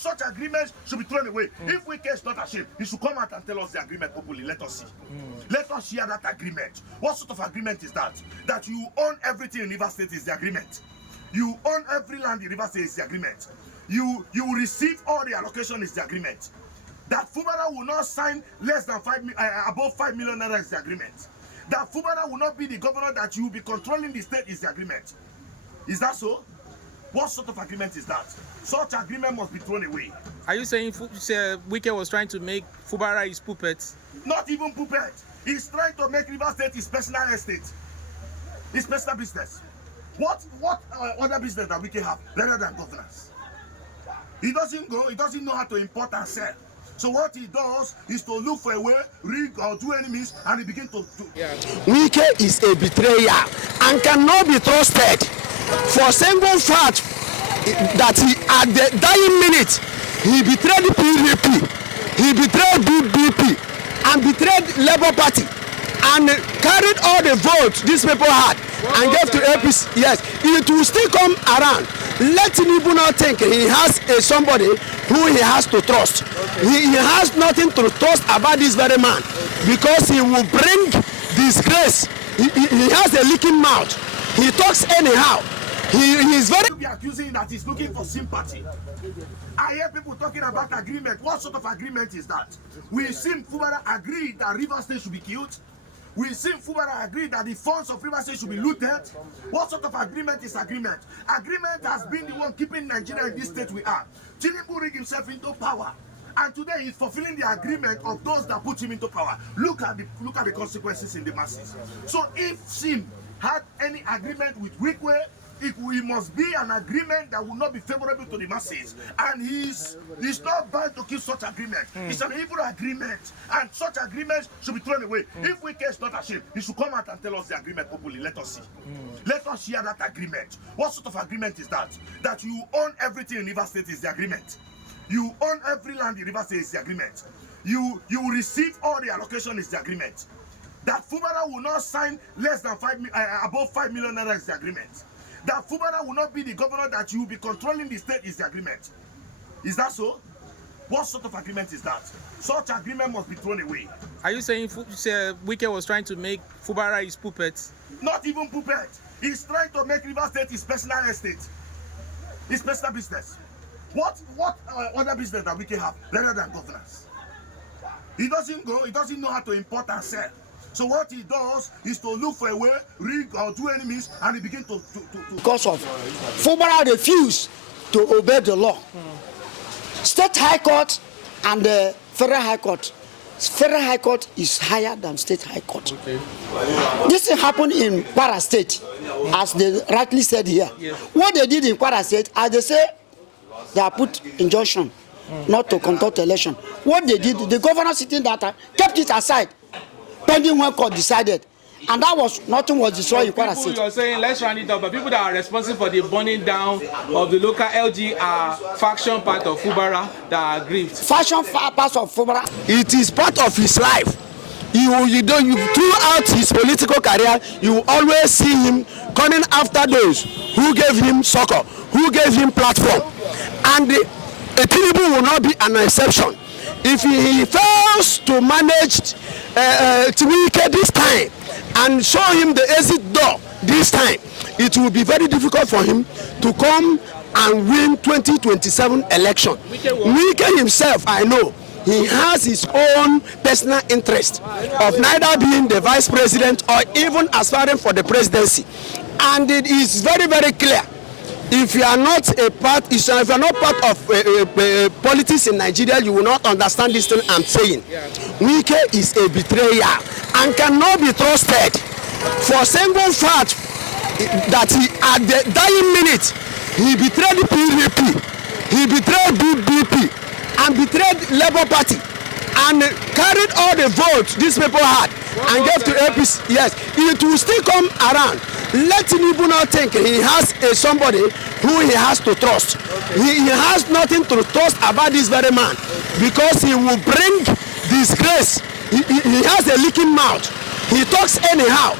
such agreements should be thrown away. If Wike is not ashamed, he should come out and tell us the agreement openly. Let us see. Let us hear that agreement. What sort of agreement is that? That you own everything in River State is the agreement. You own every land in River State is the agreement. You will receive all the allocation is the agreement. That Fubara will not sign less than above 5 million naira is the agreement. That Fubara will not be the governor, that you will be controlling the state is the agreement. Is that so? What sort of agreement is that? Such agreement must be thrown away. Are you saying Wike was trying to make Fubara his puppet? Not even puppet. He's trying to make River State his personal estate. His personal business. What other business that Wike have rather than governance? He doesn't know how to import and sell. So what he does is to look for a way, rig or do enemies, and he begins to. Yeah. Wike is a betrayer and cannot be trusted. For single fact that he, at the dying minute, he betrayed the PDP, he betrayed BDP, and betrayed Labour Party, and carried all the votes these people had and gave to APC. Yes, it will still come around. Let Tinubu not think he has somebody who he has to trust. Okay. He has nothing to trust about this very man, because he will bring disgrace. He has a leaking mouth. He talks anyhow. He is very. Be accusing that he's looking for sympathy. I hear people talking about agreement. What sort of agreement is that? We've seen Fubara agree that River State should be killed. We've seen Fubara agree that the funds of River State should be looted. What sort of agreement is agreement? Agreement has been the one keeping Nigeria in this state we are. Tinubu rigged himself into power, and today he's fulfilling the agreement of those that put him into power. Look at the consequences in the masses. So if Sim had any agreement with Wike, it must be an agreement that will not be favorable to the masses, and he's not bound to keep such agreement. It's an evil agreement, and such agreements should be thrown away. If Wike is not ashamed, he should come out and tell us the agreement openly. Let us see. Let us hear that agreement. What sort of agreement is that? That you own everything in River State is the agreement. You own every land in River State is the agreement. You will receive all the allocation is the agreement. That Fubara will not sign less than above 5 million naira is the agreement. That Fubara will not be the governor, that you will be controlling the state is the agreement. Is that so? What sort of agreement is that? Such agreement must be thrown away. Are you saying Wike was trying to make Fubara his puppet? Not even puppet. He's trying to make River State his personal estate. His personal business. What other business that Wike have rather than governance? He doesn't know how to import and sell. So what he does is to look for a way, rig or do enemies, and he begins to. Because of Fubara refused to obey the law. State High Court and the Federal High Court. Federal High Court is higher than State High Court. Okay. This thing happened in Kwara State, as they rightly said here. Yes. What they did in Kwara State, as they say, they have put injunction not to conduct election. What they did, the governor sitting that time kept it aside, pending when court decided, and that was nothing was destroyed in Kwara State. You're saying, let's round it up, but people that are responsible for the burning down of the local LG are faction part of Fubara that are aggrieved. Faction part of Fubara. It is part of his life. Throughout his political career, you will always see him coming after those who gave him succor, who gave him platform, and Tinubu will not be an exception. If he fails to manage Wike this time and show him the exit door this time, it will be very difficult for him to come and win 2027 election. Wike himself, I know, he has his own personal interest of neither being the vice president or even aspiring for the presidency, and it is very, very clear. If you are not part of politics in Nigeria, you will not understand this thing I'm saying. Yeah. Wike is a betrayer and cannot be trusted. For single fact that he, at the dying minute, he betrayed the PDP, he betrayed BDP, and betrayed Labour Party, and carried all the votes these people had and gave to APC. Yes, it will still come around. Let Tinubu not think he has somebody who he has to trust. He has nothing to trust about this very man, because he will bring disgrace. He has a leaking mouth. He talks anyhow.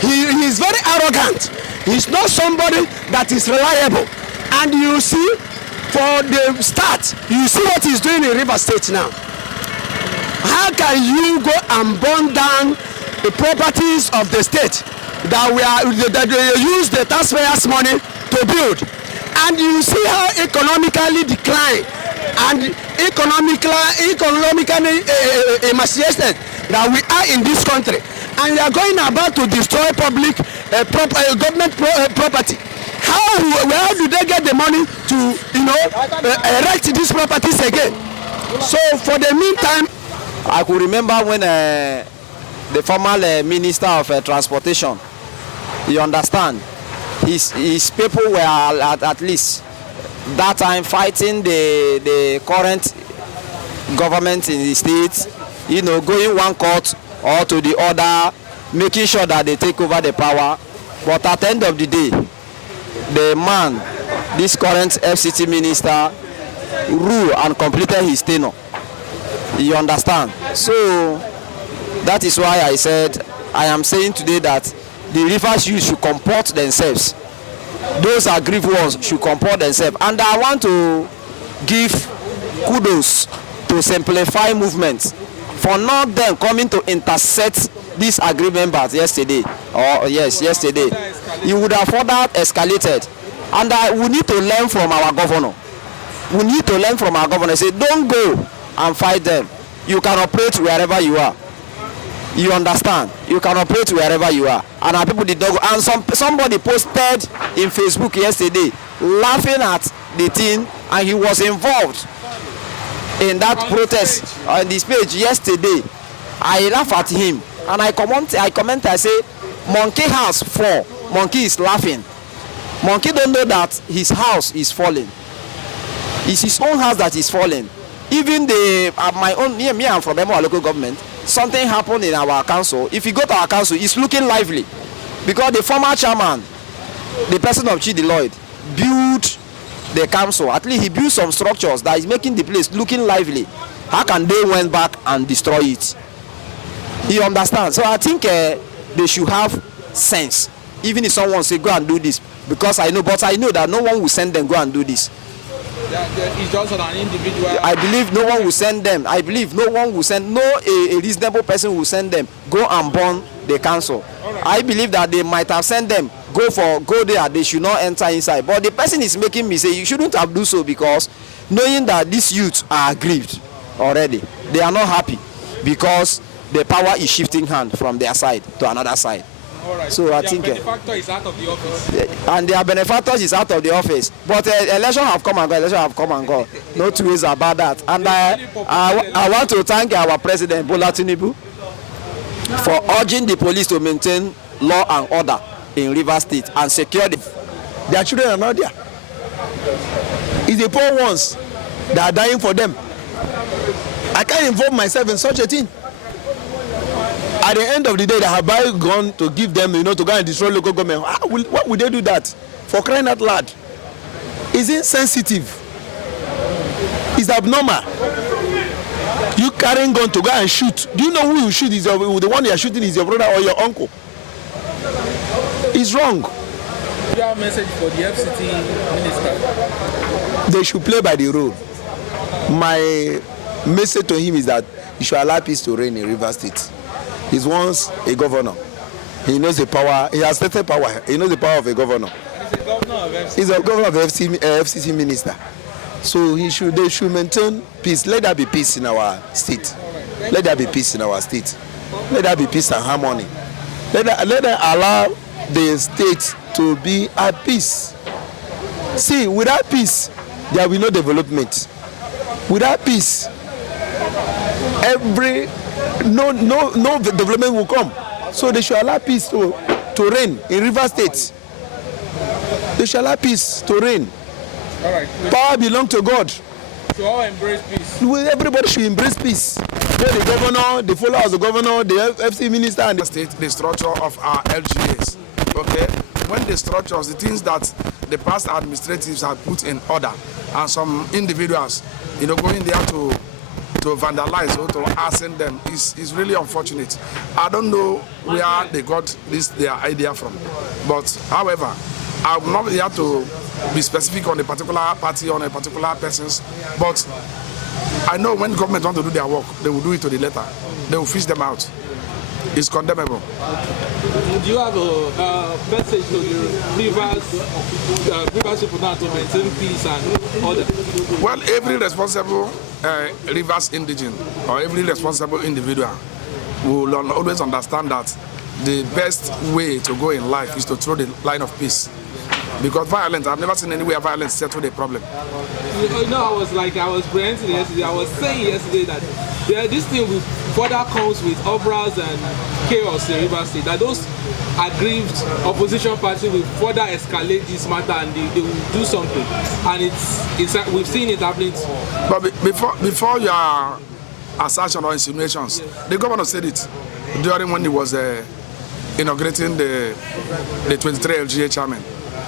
He is very arrogant. He's not somebody that is reliable. And you see, For the start, you see what he's doing in River State now. How can you go and burn down the properties of the state that they use the taxpayers' money to build? And you see how economically declined and economically emaciated that we are in this country, and we are going about to destroy public government property. Where do they get the money to, erect these properties again? So for the meantime, I could remember when the former Minister of Transportation, you understand, his people were at least that time fighting the current government in the state, going one court or to the other, making sure that they take over the power. But at the end of the day, the man, this current FCT minister, ruled and completed his tenure. You understand? So that is why I am saying today that the Rivers youth should comport themselves. Those aggrieved ones should comport themselves. And I want to give kudos to Simplify movement for not them coming to intercept these aggrieved members yesterday. Yesterday. It would have further escalated. And we need to learn from our governor. We need to learn from our governor. Say, don't go and fight them. You can operate wherever you are. You understand? You can operate wherever you are. And our people did not go. And somebody posted in Facebook yesterday laughing at the thing, and he was involved in that protest on this page yesterday. I laugh at him and I comment, I say, monkey house fall, monkey is laughing. Monkey don't know that his house is falling. It's his own house that is falling. Even me, I'm from Emoa local government. Something happened in our council. If you go to our council, it's looking lively because the former chairman, the person of Chidi Lloyd, built the council. At least he built some structures that is making the place looking lively. How can they went back and destroy it? You understand? So I think they should have sense. Even if someone say go and do this, because I know that no one will send them go and do this. It's just on an individual. I believe no one will send them. I believe no one will send. A reasonable person will send them go and burn the council. Right. I believe that they might have sent them go there. They should not enter inside. But the person is making me say you shouldn't have do so, because knowing that these youths are aggrieved already, they are not happy because the power is shifting hand from their side to another side. Right. So I think benefactor is out of the office. And their benefactors is out of the office. But election have come and gone. No two ways about that. And I want to thank our President Bola Tinubu for urging the police to maintain law and order in Rivers State and secure their children are not there. It's the poor ones that are dying for them. I can't involve myself in such a thing. At the end of the day, they have gone to give them, to go and destroy local government. What would they do that? For crying out loud. It's insensitive. It's abnormal. You carrying gun to go and shoot. Do you know who you shoot? The one you are shooting is your brother or your uncle. It's wrong. You have a message for the FCT minister? They should play by the rule. My message to him is that he should allow peace to reign in Rivers State. He's once a governor. He knows the power. He has stated power. He knows the power of a governor. He's a governor of FCT minister. So they should maintain peace. Let there be peace in our state. Let there be peace in our state. Let there be peace and harmony. Let them allow the state to be at peace. See, without peace, there will be no development. Without peace, no development will come. So they should allow peace to reign in Rivers State. They should allow peace to reign. All right. Power belongs to God. So all embrace peace. Everybody should embrace peace. The governor, the followers of the governor, the FC minister, and the structure of our LGAs. Okay, when the structures, the things that the past administratives have put in order, and some individuals, going there to vandalize or to ascend them is really unfortunate. I don't know where they got their idea from, but however, I'm not here to be specific on a particular party, on a particular persons, but I know when government want to do their work, they will do it to the letter. They will fish them out. It's condemnable. Do you have a message to the Rivers people now to maintain peace and order? Well, every responsible Rivers indigene or every responsible individual will always understand that the best way to go in life is to throw the line of peace. Because violence, I've never seen anywhere violence settle the problem. You know, I was presenting yesterday, I was saying yesterday that this thing will further comes with uprising and chaos in Rivers State, that those aggrieved opposition party will further escalate this matter and they will do something. And it's we've seen it happening. But before your assertion or insinuations, the governor said it during when he was inaugurating the 23 LGA chairman.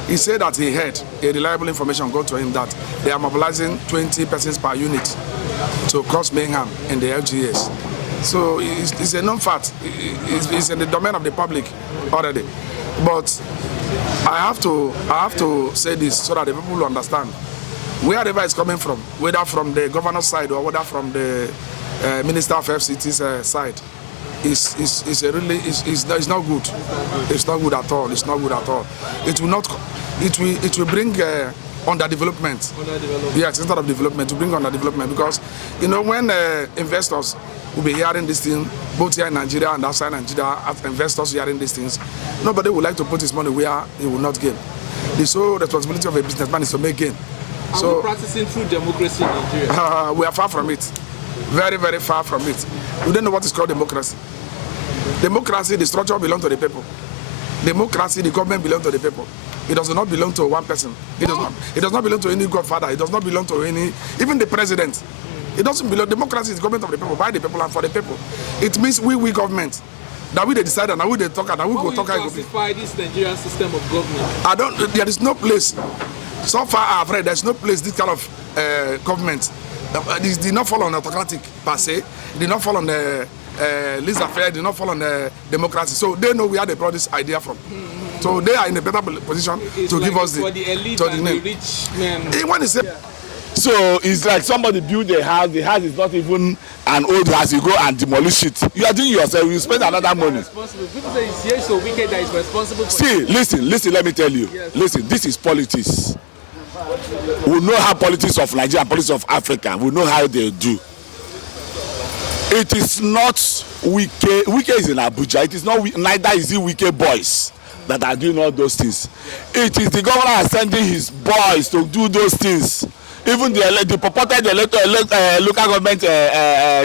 He said that he had a reliable information go to him that they are mobilizing 20 persons per unit to cause mayhem in the LGAs. So it's a known fact. It's in the domain of the public already. But I have to say this so that the people will understand. Wherever it's coming from, whether from the governor's side or whether from the Minister of FCT's side, it's not good. It's not good at all. It's not good at all. It will bring underdevelopment. Yes, instead of development, to bring underdevelopment, because you know when investors will be hearing this thing, both here in Nigeria and outside Nigeria, as investors hearing these things, nobody would like to put his money where he will not gain. The sole responsibility of a businessman is to make gain. Are we practicing true democracy in Nigeria? We are far from it. Very, very far from it. We don't know what is called democracy. Democracy, the structure belongs to the people. Democracy, the government belongs to the people. It does not belong to one person. It does not belong to any godfather. It does not belong to even the president. It doesn't belong. Democracy is government of the people, by the people and for the people. It means we government. That we decide and we they talk and we go talk. How will you classify this Nigerian system of government? There is no place. So far I've read, there's no place this kind of government. This did not fall on autocratic per se. It did not fall on laissez-faire. Did not fall on democracy. So they know where they brought this idea from. So they are in a better position to give us the elite and the rich men. When he say, so it's like somebody build a house. The house is not even an old house. You go and demolish it. You are doing yourself. You spend another money. People say it's here so wicked that is responsible. See, listen. Let me tell you. Yes. Listen, this is politics. We know how politics of Nigeria and politics of Africa, we know how they do. It is not Wike. Wike is in Abuja. It is not, neither is it Wike boys that are doing all those things. It is the governor sending his boys to do those things. Even the purported local government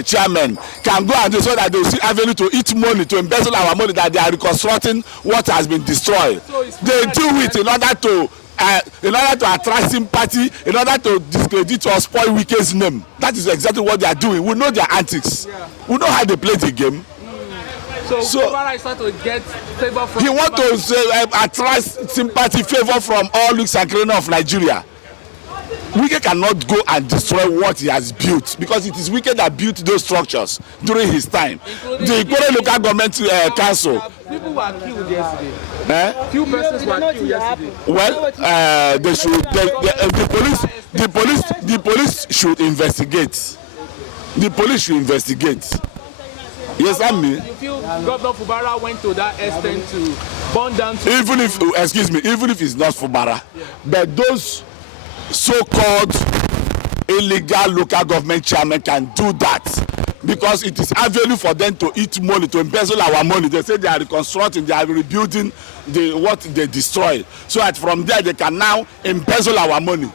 chairman can go and do so that they will see avenue to eat money, to embezzle our money, that they are reconstructing what has been destroyed. So they do it in order to attract sympathy, in order to discredit or spoil Wike's name. That is exactly what they are doing. We know their antics. Yeah. We know how they play the game. So Fubara is trying to get favor from. He wants to attract sympathy, favor from all looks and crannies of Nigeria. Wike cannot go and destroy what he has built, because it is Wike that built those structures during his time. The Ikore local government council. People were killed yesterday. Few persons were killed yesterday. Well, they should. The police should investigate. The police should investigate. Yes, I mean. You feel Governor Fubara went to that extent to burn down? Even if it's not Fubara, but those so-called illegal local government chairmen can do that, because it is avenue for them to eat money, to embezzle our money. They say they are reconstructing, they are rebuilding what they destroyed, so that from there they can now embezzle our money.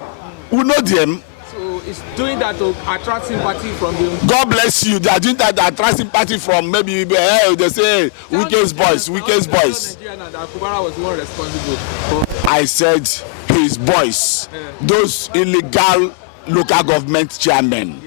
We know them. So it's doing that to attract sympathy from them. God bless you. They are doing that to attract sympathy from maybe they say Wike's boys. Fubara was more responsible. I said his boys, those illegal local government chairmen.